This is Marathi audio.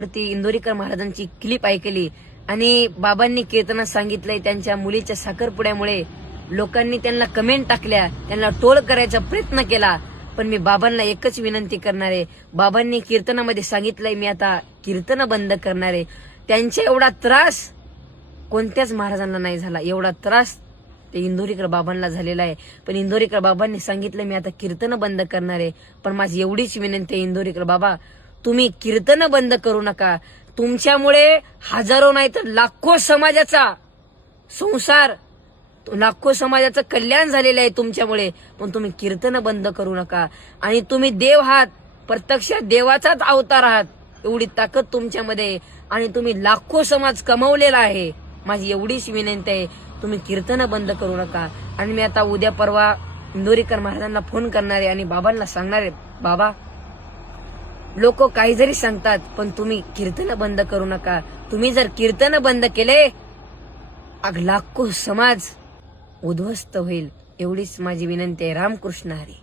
वरती इंदोरीकर महाराजांची क्लिप ऐकली आणि बाबांनी कीर्तनात सांगितलंय त्यांच्या मुलीच्या साखरपुड्यामुळे लोकांनी त्यांना कमेंट टाकल्या त्यांना टोल करायचा प्रयत्न केला पण मी बाबांना एकच विनंती करणार आहे बाबांनी कीर्तनामध्ये सांगितलंय मी आता कीर्तन बंद करणार. आहे त्यांच्या एवढा त्रास कोणत्याच महाराजांना नाही झाला. एवढा त्रास ते इंदोरीकर बाबांना झालेला आहे. पण इंदोरीकर बाबांनी सांगितलं मी आता कीर्तन बंद करणार. आहे पण माझी एवढीच विनंती आहे इंदोरीकर बाबा तुम्ही कीर्तन बंद करू नका. तुमच्यामुळे हजारो नाही तर लाखो समाजाचा संसार लाखो समाजाचं कल्याण झालेलं आहे तुमच्यामुळे. पण तुम्ही कीर्तन बंद करू नका. आणि तुम्ही देव आहात. प्रत्यक्ष देवाचाच अवतार आहात. एवढी ताकद तुमच्यामध्ये. आणि तुम्ही लाखो समाज कमवलेला आहे. माझी एवढीच विनंती आहे. तुम्ही कीर्तन बंद करू नका. आणि मी आता उद्या परवा इंदोरीकर महाराजांना फोन करणार आहे आणि बाबांना सांगणार आहे. बाबा लोक काही जरी सांगतात पण तुम्ही कीर्तन बंद करू नका. तुम्ही जर कीर्तन बंद केले अग लाखो समाज उद्ध्वस्त होईल. एवढीच माझी विनंती आहे. रामकृष्ण हरी.